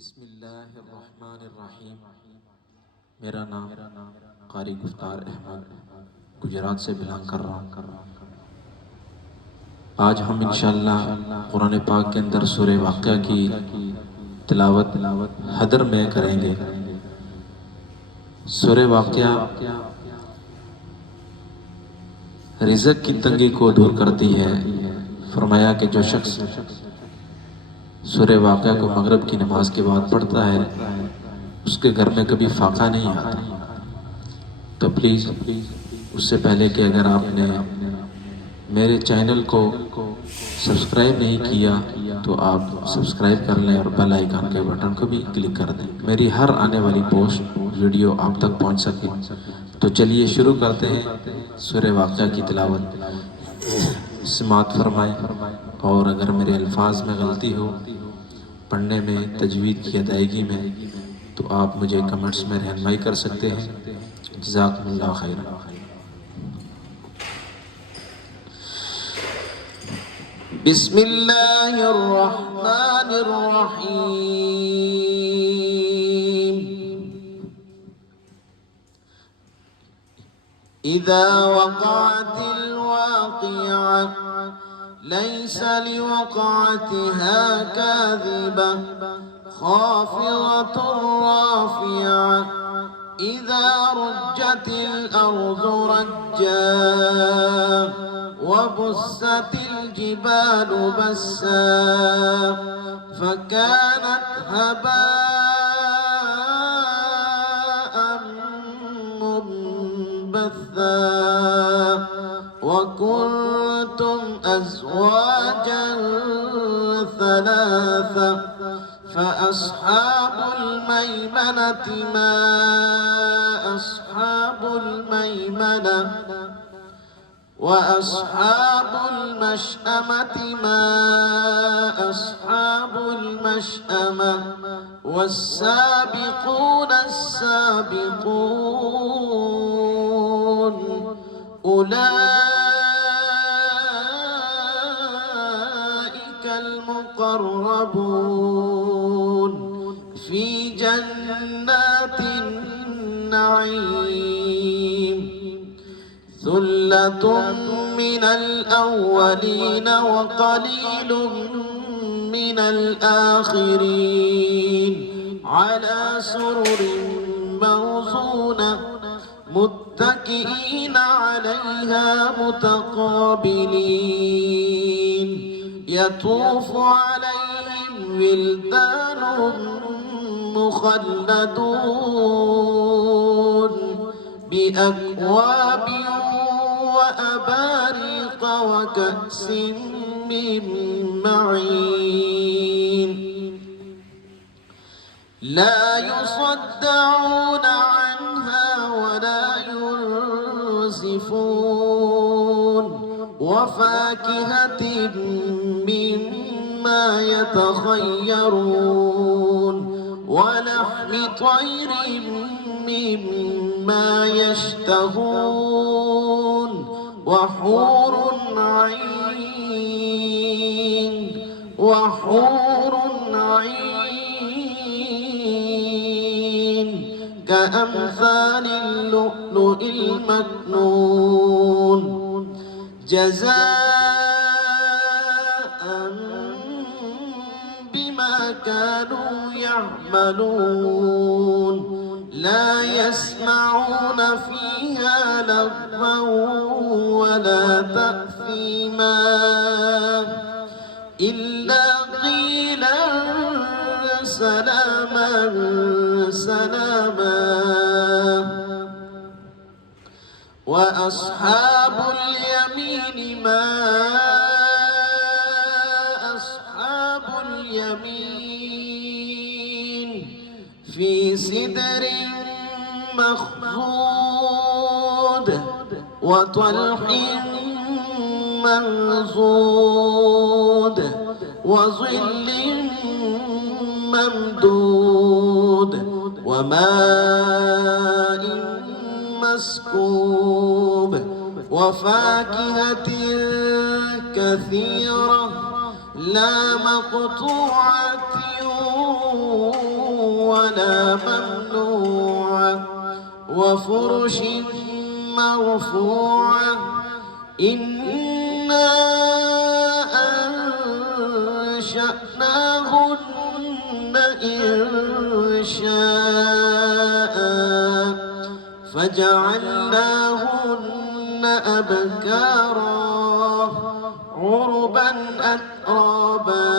बिस्मिल्लाहिर्रहमानिर्रहीम। मेरा नाम कारी गुफ्तार अहमद गुजरात से बिलोंग कर रहा हूँ। आज हम इंशाअल्लाह कुरान पाक के अंदर सूरह वाक़िया की तिलावत हदर में करेंगे। सूरह वाक़िया रिज़्क़ की तंगी को दूर करती है। फरमाया कि जो शख्स सूरह वाक़िया को मगरिब की नमाज के बाद पढ़ता है उसके घर में कभी फाका नहीं आता। तो प्लीज़ उससे पहले कि अगर आपने मेरे चैनल को सब्सक्राइब नहीं किया तो आप सब्सक्राइब कर लें और बेल आइकन के बटन को भी क्लिक कर दें, मेरी हर आने वाली पोस्ट वीडियो आप तक पहुंच सके। तो चलिए शुरू करते हैं सूरह वाक़िया की तिलावत। समात फरमाएं और अगर मेरे अल्फाज में गलती हो पढ़ने में, तजवीद की अदायगी में, तो आप मुझे कमेंट्स में रहनुमाई कर सकते हैं। जज़ाकुमुल्लाह खैरन। बिस्मिल्लाहिर्रहमानिर्रहीम। इज़ा वक़अतिल वाक़िअह लैस लिवक़अतिहा काज़िबह खाफ़िज़तुर राफ़िअह इज़ा रुज्जतिल अर्ज़ु रज्जा वबुस्सतिल जिबालु बस्सा फकानत हबाअन मुंबस्सा वकुंतुम अज़वाजन सलासा फअस्हाबुल मैमनति मा अस्हाबुल मैमनह وأصحاب المشأمة ما أصحاب المشأمة والسابقون السابقون أولئك المقربون في جنات النعيم ثلة من الأولين وقليل من الآخرين على سرر موضونة متكئين عليها متقابلين يطوف عليهم ولدان مخلدون بأكواب وأباريق وكأس من معين لا يصدعون عنها ولا ينزفون وفاكهة مما يتخيرون ولحم طير مما يشتهون وحور عين كأمثال اللؤلؤ المكنون جزاء بما كانوا يعملون لا يسمعون فيها لغوا ولا تأثيما إلا قيلا سلاما سلاما وأصحاب اليمين ما أصحاب اليمين في سدر مخضود وطلح منضود وظل ممدود وماء مسكوب وفاكهة كثيرة لا مقطوعة وفرش مرفوعة إنا أنشأناهن إنشاء فجعلناهن أبكارا عربا أترابا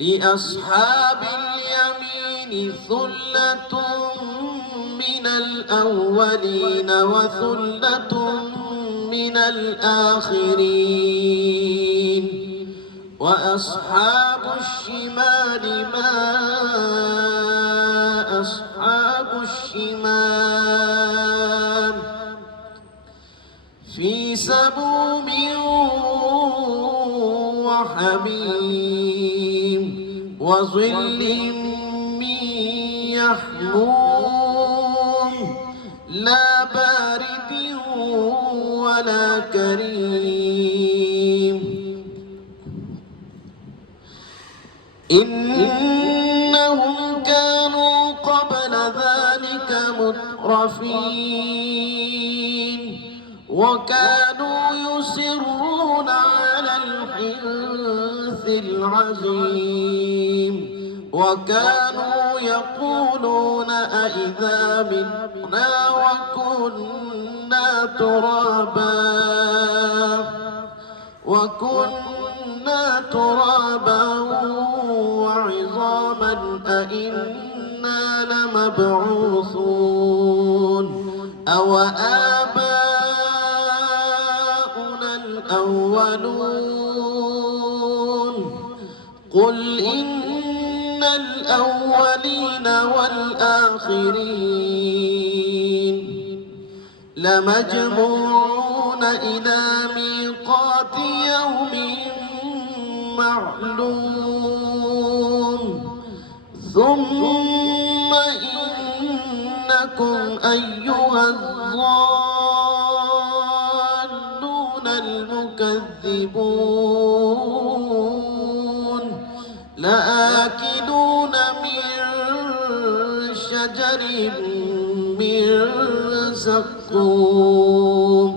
لأصحاب اليمين ثلة من الأولين وثلة من الآخرين وأصحاب الشمال ما أصحاب الشمال في سموم وحميم وظل من يحموم لا بارد ولا كريم إنهم كانوا قبل ذلك مترفين وكانوا يصرون على الحنث العظيم وكانوا يقولون أئذا متنا وكنا ترابا وعظاما أئنا لمبعوثون أو آباؤنا الأولون قل إن الأولين والآخرين لمجموعون إلى ميقات يوم معلوم ثم إنكم أيها الضالون المكذبون لآكلون من شجر من زقوم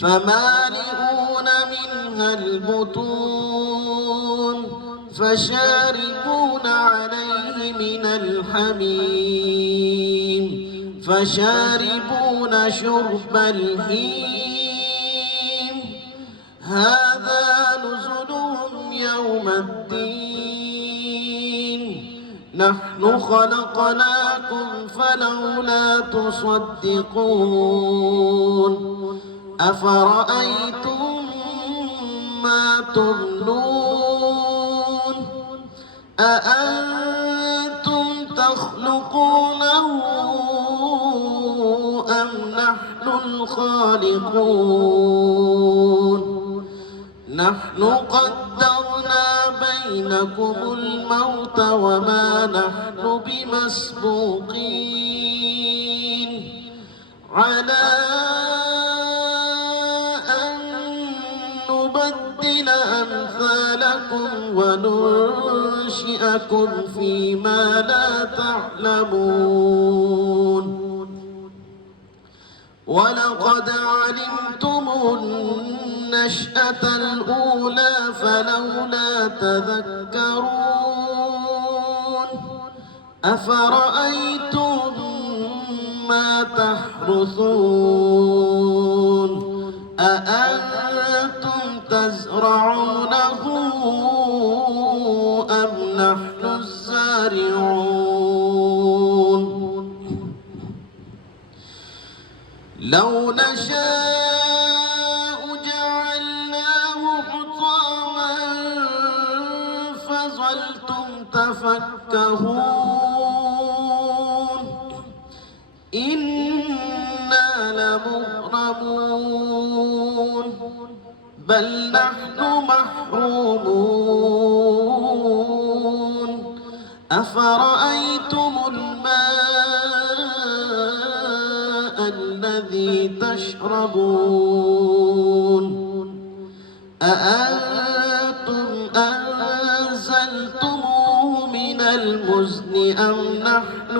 فمالئون منها البطون فشاربون عليه من الحميم فشاربون شرب الهيم هذا نزلهم يوم الدين نحن خلقناكم فلولا تصدقون أفرأيتم ما تمنون أأنتم تخلقونه أم نحن الخالقون نحن قدرنا بينكم الموت وما نحن بمسبوقين على أن نبدل أمثالكم وننشئكم فيما لا تعلمون ولقد علمتم النشأة الأولى فلولا تذكرون أفرأيتم ما تحرثون أأنتم تزرعونه أم نحن الزارعون لو نشاء جعلناه حطاما فظلتم تفكهون إنا لمغرمون بل نحن محرومون أفرأيتم الماء الذي تشربون أأنتم أنزلتموه من المزن أم نحن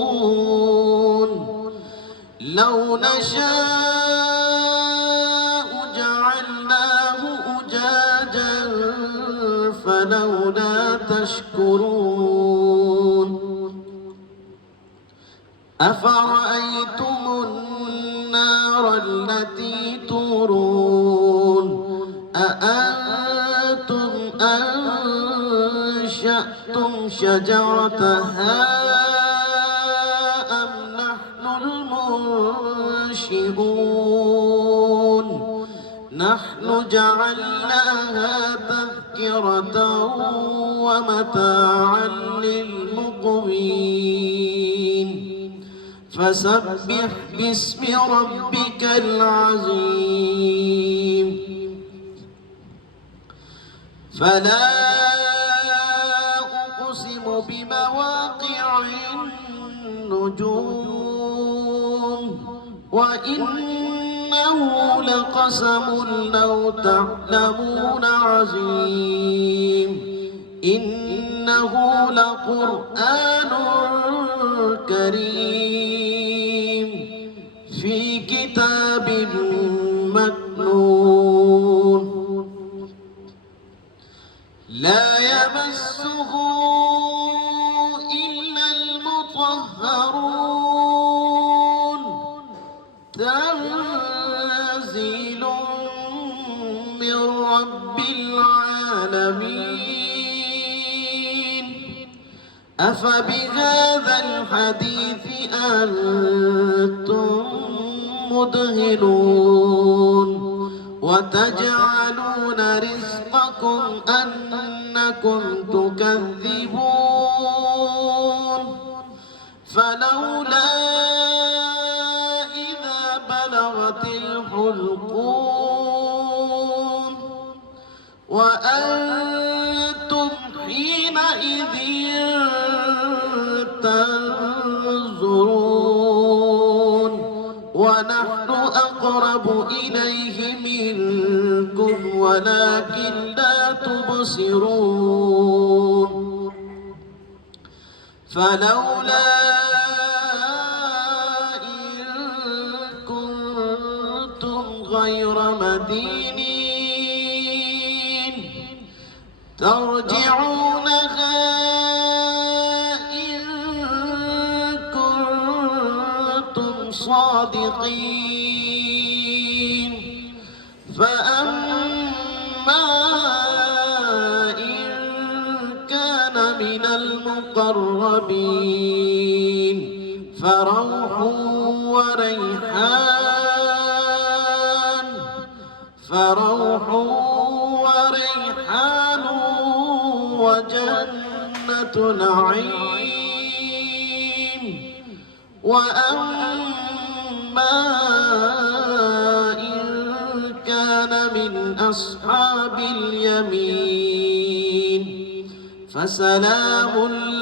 المنزلون لو نشاء جعلناه أجاجا فلولا تشكرون أفرأيتم النار التي تورون أأنتم أنشأتم شجرتها أم نحن المنشئون نحن جعلناها تذكرة ومتاعا للمقوين فسبح باسم ربك العظيم فلا أقسم بمواقع النجوم وإنه لقسم لو تعلمون عظيم إنه لقرآن كريم في كتاب مكنون لا يمسه إلا المطهرون تنزيل من رب العالمين أفبهذا الحديث أنتم مدهنون وتجعلون رزقكم أنكم تكذبون فلولا إذا بلغت الحلقوم وأنتم حينئذ تنظرون ونحن أقرب إليه منكم ولكن لا تبصرون فلولا إن كنتم غير مدينين ترجعونها إن كنتم صادقين فأما إن كان من المقربين فروح وريحان وجنة نعيم وأما إن كان من أصحاب اليمين فسلام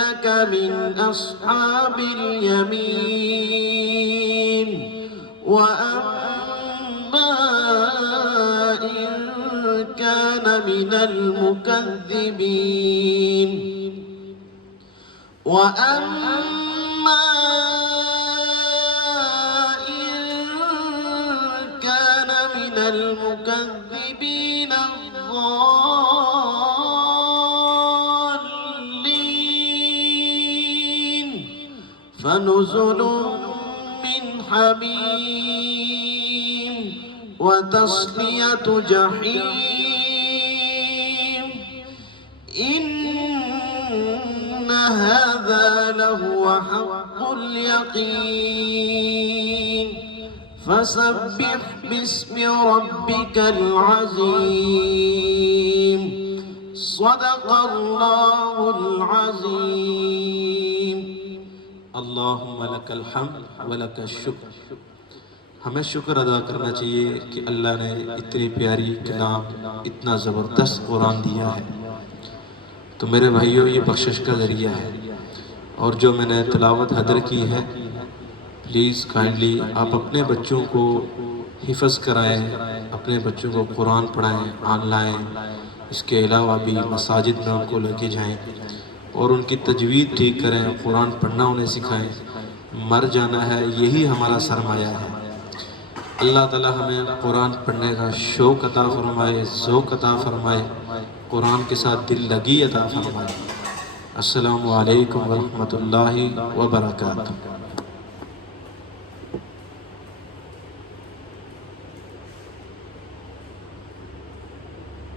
لك من أصحاب اليمين وأما إن كان من المكذبين وأما إن كان من المكذبين الضالين فنزل من حميم وتصلية جحيم إن هذا لهو حق اليقين فسبح باسم ربك العظيم صدق الله العظيم अल्लाहुम्मा लकल हम्द व लकश शुक्र। हमें शुक्र अदा करना चाहिए कि अल्लाह ने इतनी प्यारी कलाम, इतना ज़बरदस्त कुरान दिया है। तो मेरे भाइयों, ये बख्शिश का ज़रिया है। और जो मैंने तिलावत हदर की है, प्लीज़ काइंडली आप अपने बच्चों को हिफ़्ज़ कराएं, अपने बच्चों को कुरान पढ़ाएं ऑनलाइन, اس کے علاوہ بھی مساجد میں ان کو لے کے جائیں اور ان کی تجوید ٹھیک کریں، قرآن پڑھنا انہیں سکھائیں۔ مر جانا ہے، یہی ہمارا سرمایہ ہے۔ اللہ تعالی ہمیں قرآن پڑھنے کا شوق عطا فرمائے، ذوق عطا فرمائے، قرآن کے ساتھ دل لگی عطا فرمائے۔ السلام علیکم ورحمۃ اللہ وبرکاتہ۔